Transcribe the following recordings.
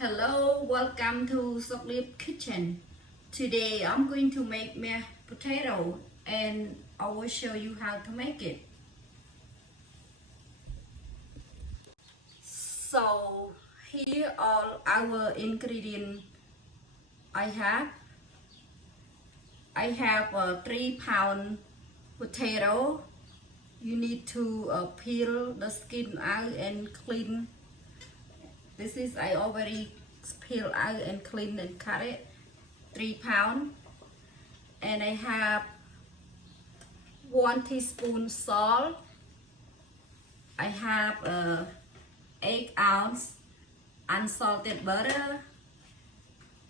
Hello, welcome to Soklip Kitchen. Today I'm going to make mashed potato and I will show you how to make it. So here are our ingredients I have. I have a 3-pound potato. You need to peel the skin out and clean. This is I already peel out and clean and cut it. 3 pounds. And I have 1 teaspoon salt. I have 8 ounce unsalted butter.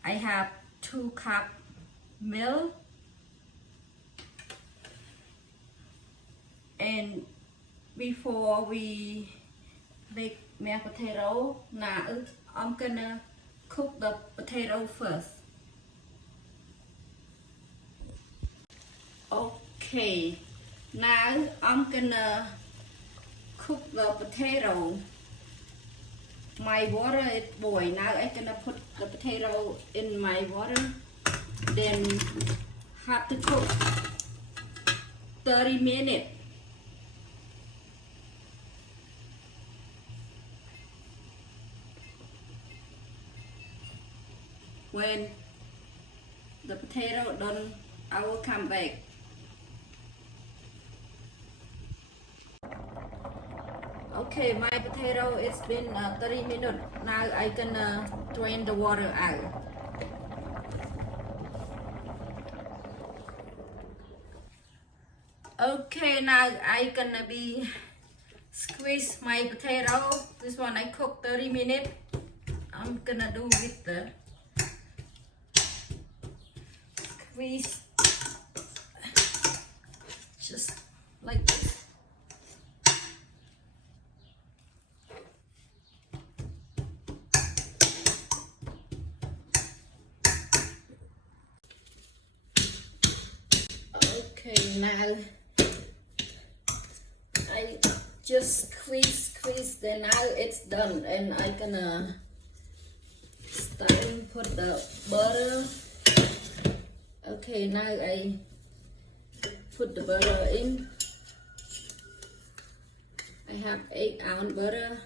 I have 2 cup milk. And before we make mashed potato, now I'm gonna cook the potato first. Okay, now I'm gonna cook the potato. My water is boiling. Now I'm gonna put the potato in my water. Then have to cook 30 minutes. When the potato done, I will come back. Okay, my potato it's been 30 minutes. Now I gonna drain the water out. Okay, now I gonna be squeeze my potato. This one I cook 30 minutes. I'm gonna do with the squeeze just like this. Okay, now I just squeeze, then now it's done, and I gonna start and put the butter. Okay, now I put the butter in. I have 8 ounce butter.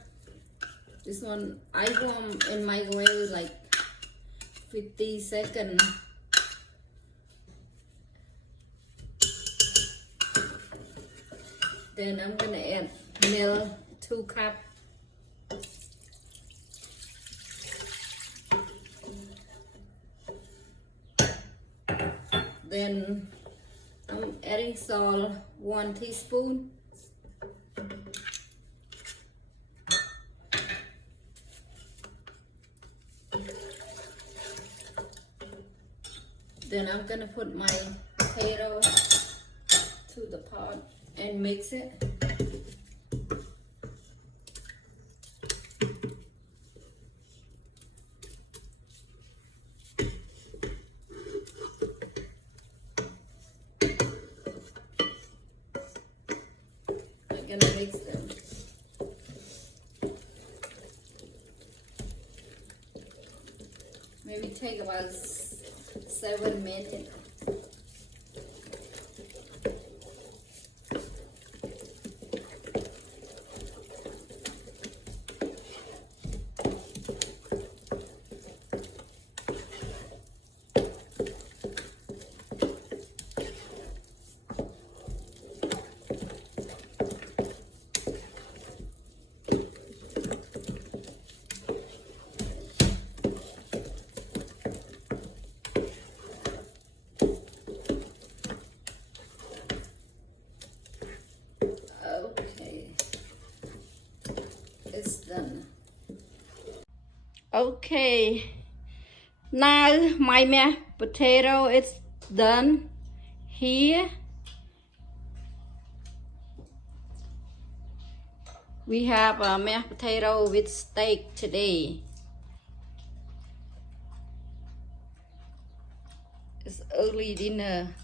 This one I warm in microwave like 50 seconds. Then I'm gonna add milk, 2 cups. Then I'm adding salt, 1 teaspoon. Then I'm gonna put my potato to the pot and mix it. I'm gonna mix them. Maybe take about 7 minutes. Done. Okay, now my mashed potato is done. Here we have a mashed potato with steak today. It's early dinner.